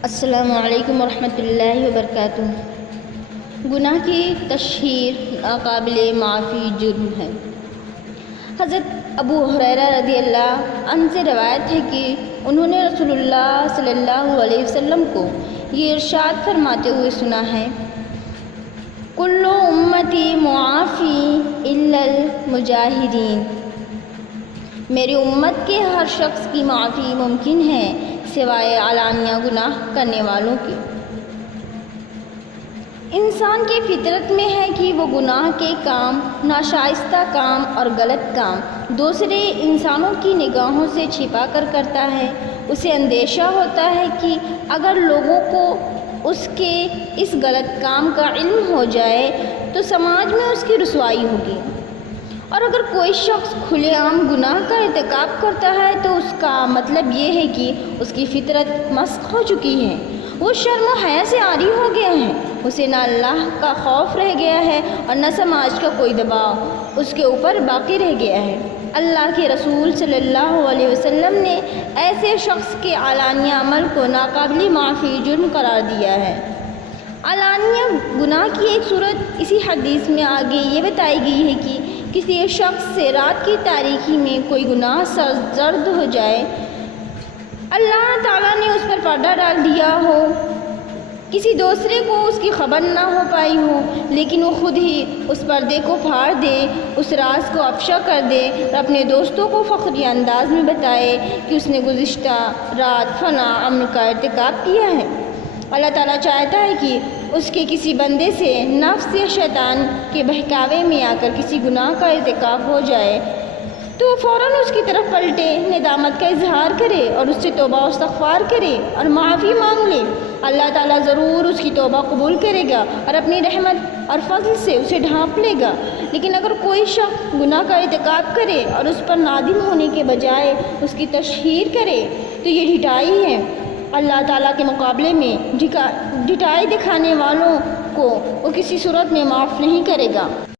السلام علیکم ورحمۃ اللہ وبرکاتہ۔ گناہ کی تشہیر ناقابل معافی جرم ہے۔ حضرت ابو ہریرہ رضی اللہ عنہ سے روایت ہے کہ انہوں نے رسول اللہ صلی اللہ علیہ وسلم کو یہ ارشاد فرماتے ہوئے سنا ہے، کل امتی معافی الا المجاہرین، میری امت کے ہر شخص کی معافی ممکن ہے سوائے علانیہ گناہ کرنے والوں کے۔ انسان کی فطرت میں ہے کہ وہ گناہ کے کام، ناشائستہ کام اور غلط کام دوسرے انسانوں کی نگاہوں سے چھپا کر کرتا ہے۔ اسے اندیشہ ہوتا ہے کہ اگر لوگوں کو اس کے اس غلط کام کا علم ہو جائے تو سماج میں اس کی رسوائی ہوگی، اور اگر کوئی شخص کھلے عام گناہ کا ارتکاب کرتا ہے تو اس کا مطلب یہ ہے کہ اس کی فطرت مسخ ہو چکی ہے، وہ شرم و حیا سے عاری ہو گیا ہے، اسے نہ اللہ کا خوف رہ گیا ہے اور نہ سماج کا کوئی دباؤ اس کے اوپر باقی رہ گیا ہے۔ اللہ کے رسول صلی اللہ علیہ وسلم نے ایسے شخص کے علانیہ عمل کو ناقابل معافی جرم قرار دیا ہے۔ علانیہ گناہ کی ایک صورت اسی حدیث میں آگے یہ بتائی گئی ہے کہ کسی شخص سے رات کی تاریکی میں کوئی گناہ سرزد ہو جائے، اللہ تعالیٰ نے اس پر پردہ ڈال دیا ہو، کسی دوسرے کو اس کی خبر نہ ہو پائی ہو، لیکن وہ خود ہی اس پردے کو پھاڑ دے، اس راز کو افشا کر دے اور اپنے دوستوں کو فخری انداز میں بتائے کہ اس نے گزشتہ رات فلاں عمل کا ارتکاب کیا ہے۔ اللہ تعالیٰ چاہتا ہے کہ اس کے کسی بندے سے نفس یا شیطان کے بہکاوے میں آ کر کسی گناہ کا ارتکاب ہو جائے تو وہ فوراً اس کی طرف پلٹے، ندامت کا اظہار کرے اور اس سے توبہ و استغفار کرے اور معافی مانگ لے۔ اللہ تعالیٰ ضرور اس کی توبہ قبول کرے گا اور اپنی رحمت اور فضل سے اسے ڈھانپ لے گا۔ لیکن اگر کوئی شخص گناہ کا ارتکاب کرے اور اس پر نادم ہونے کے بجائے اس کی تشہیر کرے تو یہ ڈھٹائی ہے۔ اللہ تعالیٰ کے مقابلے میں ڈھٹائی دکھانے والوں کو وہ کسی صورت میں معاف نہیں کرے گا۔